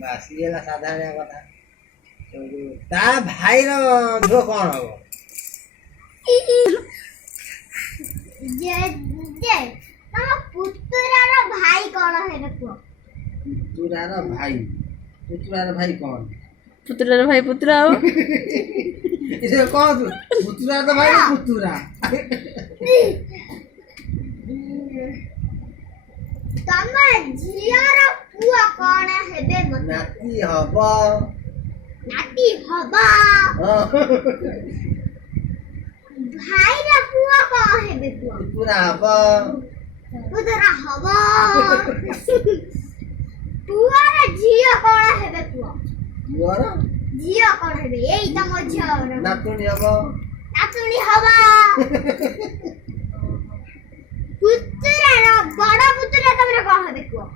ବାସ୍ ଇଏ ହେଲା ସାଧାରଣ କଥା। ତା ଭାଇର ଝୁଅ କଣ ହବ? ତମ ପୁତୁରାର ଭାଇ କଣ ହେବେ କୁହ? ପୁତୁରାର ଭାଇ କଣ? ପୁତୁରାର ଭାଇ ପୁତୁରା ହବ। ଏ କଣ ପୁତୁରାର ଭାଇ ପୁତୁରା। ତମ ଝିଅର ପୁଅ କଣ ହେବେ? ନାତି ହବ। ନାତି ହବ। ଭାଇର ପୁଅ କଣ ହେବେ କୁହ? ପୁତୁରା ହବ। ପୁତୁରା ହବ। ପୁଅର ଝିଅ କଣ ହେବେ କୁହ? ପୁଅର ଝିଅ କଣ ହେବେ? ଏଇ ତମ ଝିଅର ନାତୁଣୀ ହବ। ନାତୁଣୀ ହବ। ପୁତୁରାର ବଡ ପୁତୁରା ତମର କଣ ହେବେ କୁହ?